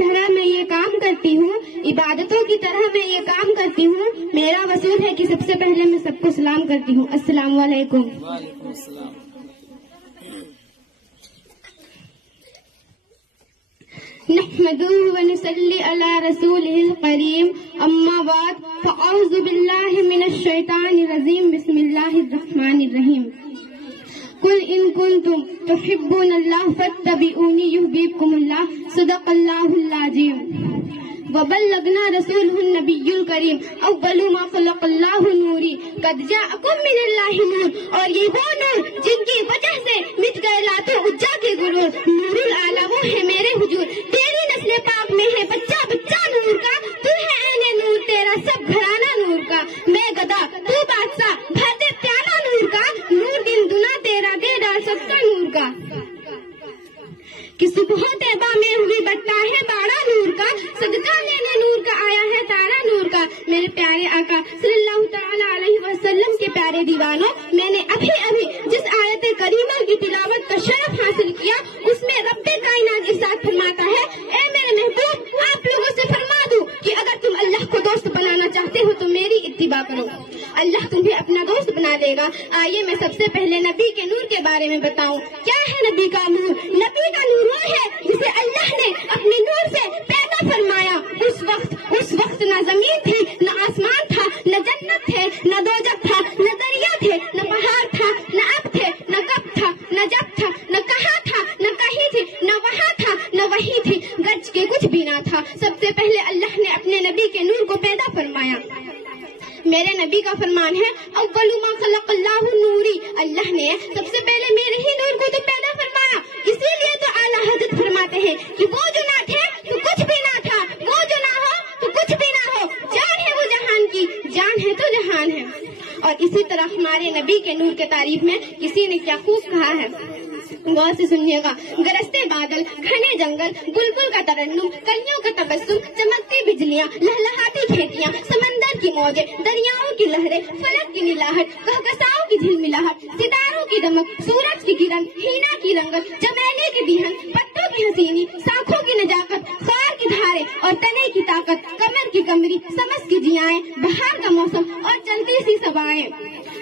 तरह मैं ये काम करती हूँ, इबादतों की तरह मैं ये काम करती हूँ। मेरा वसूल है कि सबसे पहले मैं सबको सलाम करती हूँ। अस्सलाम वालेकुम। वालेकुम अस्सलाम। नहमदुहु व नसल्ली अला रसूलिहिल करीम, अम्मा बाद, फअऊज़ु बिल्लाहि मिनश शैतानिर रजीम, बिस्मिल्लाहिर रहमानिर रहीम। कुल इन कुंतुम तुहिब्बुनल्लाह फत्तबिऊनी युहब्बिबकुमुल्लाह, सदक़ल्लाहुल अज़ीम। वबल्लगना रसूलुहुन नबियुल करीम, अव्वलु मा खलक़ल्लाहु नूरी, क़द जाअकुम मिनल्लाहि नूर। और ये वो नूर जिनकी वजह से मिट गए लातो उज्जा के गुरूर, नूरुल आला वो है मेरे हुजूर। तेरी नस्ल पाक में है बच्चा बच्चा नूर का, तू है ऐने नूर तेरा सब घराना नूर का। मैं गदा तू बादशाह भर दे प्याला नूर का, नूर दिन दुना तेरा दे डाल सबका नूर का। कि सुबह तैबा में हुई बट्टा है बाड़ा नूर का, सदका लेने नूर का आया है तारा नूर का। मेरे प्यारे आका सल्लल्लाहु तआला अलैहि वसल्लम के प्यारे दीवानों, मैंने अभी अभी जिस आयत करीमा की तिलावत का शरफ हासिल किया, उसमें रब्बे कायनात इरशाद फरमाता है, ए मेरे महबूब, आप लोगों से फरमा दूं कि अगर तुम अल्लाह को दोस्त बनाना चाहते हो तो मेरी इत्तिबा करो, अल्लाह तुम्हें अपना दोस्त बना देगा। आइए मैं सबसे पहले नबी के नूर के बारे में बताऊं। क्या है नबी का नूर? नबी का नूर वो है जिसे अल्लाह ने अपने नूर से पैदा फरमाया। उस वक्त न जमीन थी, न आसमान था, न जन्नत थे, न दोजख था, न दरिया थे, न पहाड़ था, न अब थे, न कब था, न जब था, न कहाँ था, न कहीं थी, न वहाँ था, न वहीं थी, गज के कुछ भी ना था। सबसे पहले अल्लाह ने अपने नबी के नूर को पैदा फरमाया। मेरे नबी का फरमान है, अव्वलु मा खलक़ल्लाहु नूरी, अल्लाह ने सबसे पहले मेरे ही नूर को तो पैदा फरमाया। इसीलिए तो आला हज़रत फरमाते हैं कि वो जो ना थे तो कुछ भी ना था, वो जो ना हो तो कुछ भी ना हो, जान है वो जहान की, जान है तो जहान है। और इसी तरह हमारे नबी के नूर के तारीफ में किसी ने क्या खूब कहा है, गौर से सुनिएगा। गरजते बादल, घने जंगल, बुलबुल का तरन्नुम, कलियों का तबस्सुम, चमकती बिजलियां, लहलहाती खेतियां, समंदर की मौजें, दरियाओं की लहरें, फलक की नीलाहट, कहकशाओं की झिलमिलाहट, सितारों की दमक, सूरज की किरण, हीना की रंगत, चमेली की बिहन, पत्तों की हसीनी, शाखों की नजाकत, खार की धारें और तने की ताकत, कमर की कमरी, समस की जियाएं, बहार का मौसम और चलती सी सवाएं,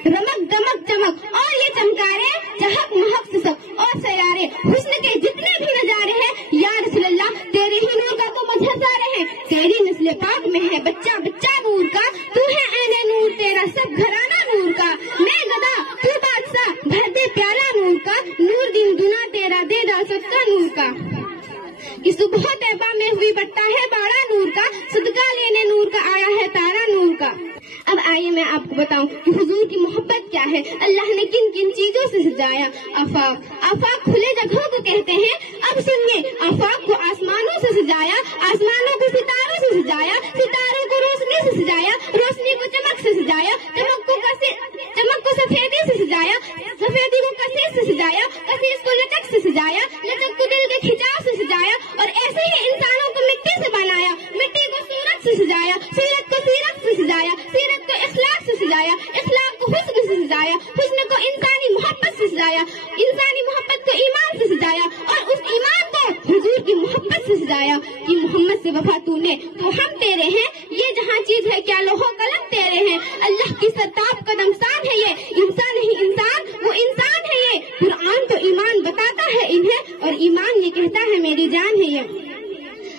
रमक दमक चमक और ये चमकारे, चहक महक सिसक और सयारे, हुस्न के जितने भी नजारे हैं, या रसूल अल्लाह तेरे ही नूर का तो मझधारे हैं। तेरी नस्ल पाक में है बच्चा बच्चा नूर का, तू है ऐने नूर तेरा सब घराना नूर का। मैं गदा तू बादशाह भर दे प्याला नूर का, नूर दिन दुना तेरा दे डाल सबका नूर का। कि सुबह तैबा में हुई बट्टा है बाड़ा नूर का, सदका लेने नूर का आया है तारा नूर का। अब आइए मैं आपको बताऊं कि हुजूर की मोहब्बत क्या है, अल्लाह ने किन किन चीजों से सजाया। आफाक खुले जगहों को कहते हैं। अब सुनिए, आफाक को आसमानों से सजाया, आसमानों को सितारों से सजाया, सितारों को रोशनी से सजाया, रोशनी को चमक से सजाया, चमक को सफेदी से सजाया, सफेदी को कसीस से सजाया, कसीस को लचक से सजाया, लचक को दिल के खिंचाव से सजाया, और ऐसे ही इंसानों को मिट्टी से बनाया, मिट्टी को सूरत से सजाया, सूरत को सीरत से सजाया, सीरत को इखलाक से सजाया, इखलाक को हुस्न से सजाया, हुस्न को इंसानी मोहब्बत से सजाया, इंसानी मोहब्बत को ईमान से सजाया, और उस ईमान को हुजूर की मोहब्बत से सजाया। कि मोहम्मद से वफा तूने तो हम तेरे हैं, ये जहाँ चीज है क्या लोहो कलम तेरे हैं। अल्लाह की सरताब कदम सान है ये, इंसान नहीं इंसान वो इंसान है ये। कुरान तो ईमान बताता है इन्हें, और ईमान ये कहता है मेरी जान है ये।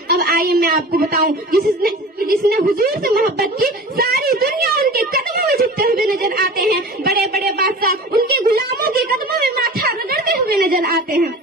अब आइए मैं आपको बताऊं, जिसने हुजूर से मोहब्बत की, सारी दुनिया उनके कदमों में झुकते हुए नजर आते हैं। बड़े बड़े बादशाह उनके गुलामों के कदमों में माथा रगड़ते हुए नजर आते हैं।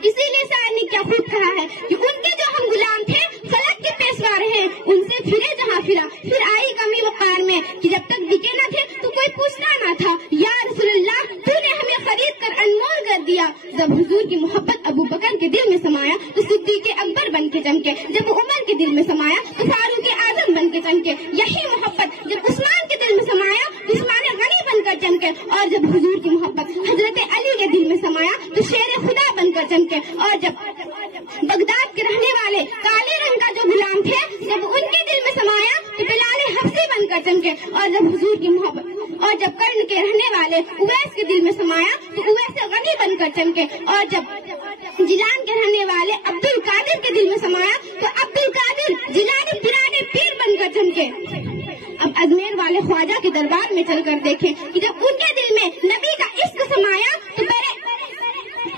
इसीलिए शायर ने क्या खूब कहा है कि उनके जो हम गुलाम थे, फलक के पेशवा रहे, उनसे फिरे जहाँ फिरा, फिर आई कमी वक़ार में कि जब तक दिखे न थे तो कोई पूछना न था। या रसूल अल्लाह तूने हमें खरीद कर अनमोल कर दिया। जब हुजूर की मोहब्बत अबू बकर के दिल में समाया तो सिद्दीक़ अकबर बन के चमके, जब उमर के दिल में समाया तो फारूक आजम बन के चमके। यही मोहब्बत जब उस्मान के दिल में समाया तो उस्मान गनी बनकर चमके, और जब हुजूर की मोहब्बत हजरत अली के दिल में समाया तो शेर खुदा बनकर चमके। और जब बगदाद के रहने वाले काले रंग का जो गुलाम थे, जब उनके दिल में समाया तो बिलाल हफ्सी बनकर चमके। और जब हुजूर की मोहब्बत, और जब कर्ण के रहने वाले उवैस के दिल में समाया तो उवैस गनी बनकर चमके। और जब जिलान के रहने वाले अब्दुल कादिर के دل میں سمایا تو عبد القادر جیلانی پیرانے پیر بن کر چمکے۔ اب اجمیر والے خواجہ کے دربار میں چل کر دیکھیں کہ جب ان کے دل میں نبی کا عشق سمایا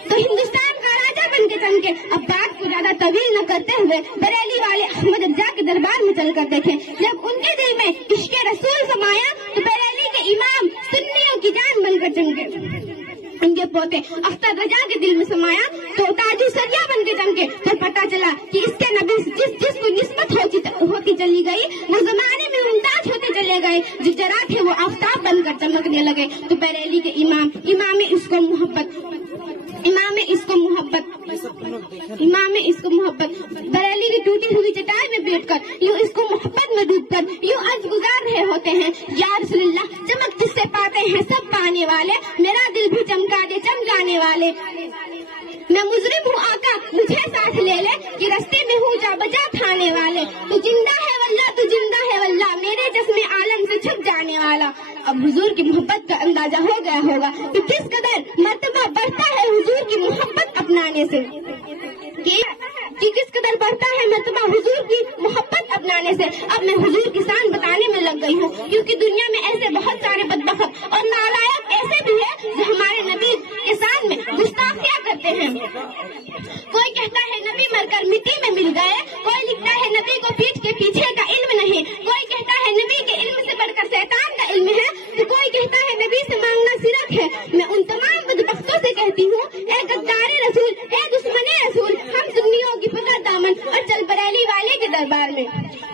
تو ہندوستان کا راجہ بن کے چمکے۔ اب بات کو زیادہ طویل نہ کرتے ہوئے بریلی والے احمد رضا کے دربار میں چل کر دیکھیں، جب ان کے دل میں عشق رسول سمایا تو بریلی کے امام سنیوں کی جان بن کر چمکے۔ ان کے پوتے اختر رضا کے دل میں سمایا تو تاجی سریا بن کے چمکے۔ تو پتا چلا کہ اس کے نبی جس کو نسبت ہوتی چلی گئی وہ زمانے میں ممتاز ہوتے چلے گئے، جو جرا تھے وہ آفتاب بن کر چمکنے لگے۔ تو بریلی کے امام اس کو محبت بریلی کی ٹوٹی ہوئی چٹائی میں بیٹھ کر یوں اس کو محبت میں ڈوب کر یوں عرض گزار رہے ہوتے ہیں، یا رسول اللہ چمک جس سے پاتے ہیں سب پانے والے، میرا دل بھی چمکا دے چمکانے والے۔ میں مجرم ہوں آقا مجھے ساتھ لے لے کہ رستے میں ہوں جا بجا تھانے والے، تو زندہ ہے واللہ تو زندہ ہے واللہ، میرے جسم عالم سے چھپ جانے والا۔ اب حضور کی محبت کا اندازہ ہو گیا ہوگا کہ کس قدر مرتبہ بڑھتا ہے حضور کی محبت اپنانے سے، کہ کس قدر بڑھتا ہے مرتبہ حضور کی محبت اپنانے سے۔ اب میں حضور کی شان بتانے میں لگ گئی ہوں، کیونکہ دنیا میں ایسے بہت سارے بدبخت اور نالائق ایسے بھی ہیں جو ہمارے نبی کے شان میں گستاخیاں کرتے ہیں۔ کوئی کہتا ہے نبی مر کر مٹی میں مل گئے، کوئی لکھتا ہے نبی کو پیٹھ کے پیچھے کا علم نہیں، کوئی کہتا ہے نبی کے علم سے بڑھ کر شیطان کا علم ہے، تو کوئی کہتا ہے نبی سے مانگنا شرک ہے۔ میں ان تمام بدبختوں سے کہتی ہوں، اے غدار رسول، اے دشمن رسول، ہم سنیوں کی پکڑ دامن اور چل بریلی والے کے دربار میں۔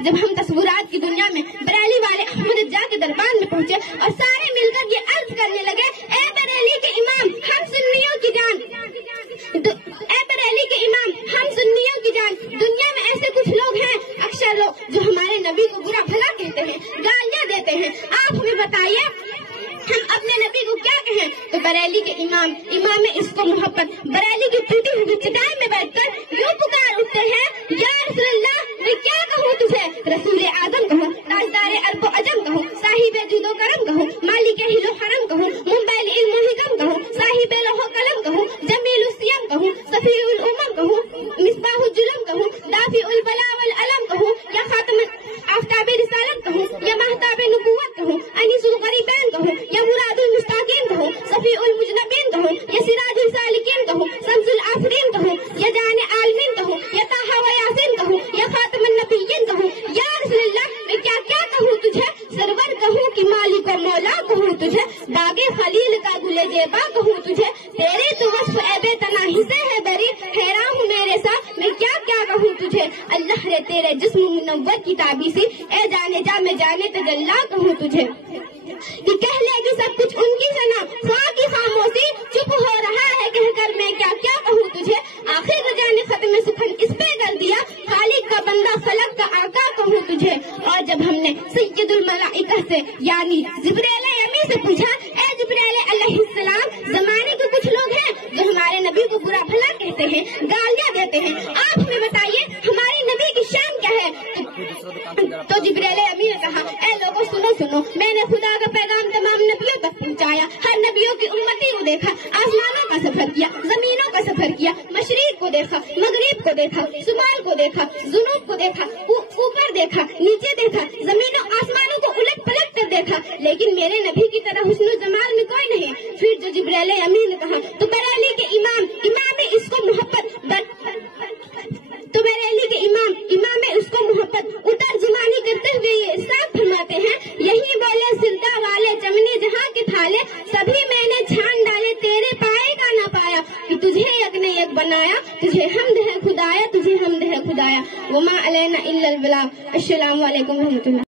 جب ہم تصورات کی دنیا میں بریلی والے احمد رضا کے دربار میں پہنچے اور سارے مل کر یہ عرض کرنے لگے، اے بریلی کے امام ہم سنیوں کی جان، اے بریلی کے امام ہم سنیوں کی جان، دنیا میں ایسے کچھ لوگ ہیں اکثر لوگ جو ہمارے نبی کو برا بھلا کہتے ہیں، گالیاں دیتے ہیں، آپ ہمیں بتائیے ہم اپنے نبی کو کیا کہیں؟ تو بریلی کے امام اس کو محبت بریلی کی ٹوٹی ہوئی چٹائی میں بیٹھ کر یوں پکار اٹھتے ہیں، یا رسول اللہ میں کیا کہوں تجھے، رسول اعظم کہوں، تاجدار عرب و عجم کہوں، صاحب جود و کرم کہوں، مالک ہل و حرم کہوں، منبع علم و حکم کہوں، صاحب لوح و قلم کہوں، جمیل السیام کہوں، صفی الامم کہوں، مصباح الظلم کہوں، دافع البلا والعلم کہوں، یا خاتم آفتاب رسالت کہوں، یا مہتاب نبوت کہوں، انیس الغریبین کہوں، یا مراد المستاقین کہوں، صفی المجنبین کہوں، یا سراج السالکین کہوں، شمس الآفرین کہوں، یا جان عالمین کہوں، یا طٰہٰ و یاسین کہوں، یا خاتم النبیین کہوں، یا رسول اللہ میں کیا کیا کہوں تجھے، سرور کہوں کہ مالک و مولا کہوں تجھے، باغ خلیل کا گل زیبا کہوں تجھے، تیرے تو وصف عیب تناہی سے ہے بری، حیران ہوں میرے ساتھ میں کیا کیا کہوں تجھے، اللہ رے تیرے جسم منور کی تابیسی، اے جانے جا میں جانے تجلا کہوں تجھے، کہ کہہ لے گی سب کچھ ان کی سنا، خواہ کی خاموشی چپ ہو رہا ہے کہہ کر میں کیا کیا کہوں تجھے، آخر رجا نے ختم سخن اس پہ کر دیا، خالق کا بندہ فلک کا آقا کہوں تجھے۔ اور جب ہم نے سید الملائکہ سے یعنی جبرائیل امین سے پوچھا، اے جبرائیل علیہ السلام زمانے کے کچھ لوگ ہیں جو ہمارے نبی کو برا بھلا کہتے ہیں، گالیاں دیتے ہیں، آپ ہمیں بتائیے ہمارے نبی کی شان کیا ہے؟ تو جبرائیل امین نے کہا، اے لوگوں سنو، میں نے خدا کا پیغام تمام نبیوں تک پہنچایا، ہر نبیوں کی امتی کو دیکھا، آسمانوں کا سفر کیا، زمینوں کا سفر کیا، مشرق کو دیکھا، مغرب کو دیکھا، شمال کو دیکھا، جنوب کو دیکھا، اوپر دیکھا، نیچے دیکھا، زمینوں آسمانوں کو الٹ پلٹ کر دیکھا، لیکن میرے نبی کی طرح حسن و جمال میں کوئی نہیں۔ پھر جو جبرائیل امین نے کہا تو بریلی کے امام اس کو محبت ترجمانی کرتے ہوئے یہ ارشاد فرماتے ہیں، یہی بولے سردہ والے چمنے جہاں کے تھالے، سبھی میں نے چھان ڈالے تیرے پائے کا نہ پایا، کہ تجھے یک نے یک بنایا، تجھے حمد ہے خدایا، تجھے حمد ہے خدایا، وما علینا الا البلاغ۔ السلام علیکم و رحمۃ اللہ۔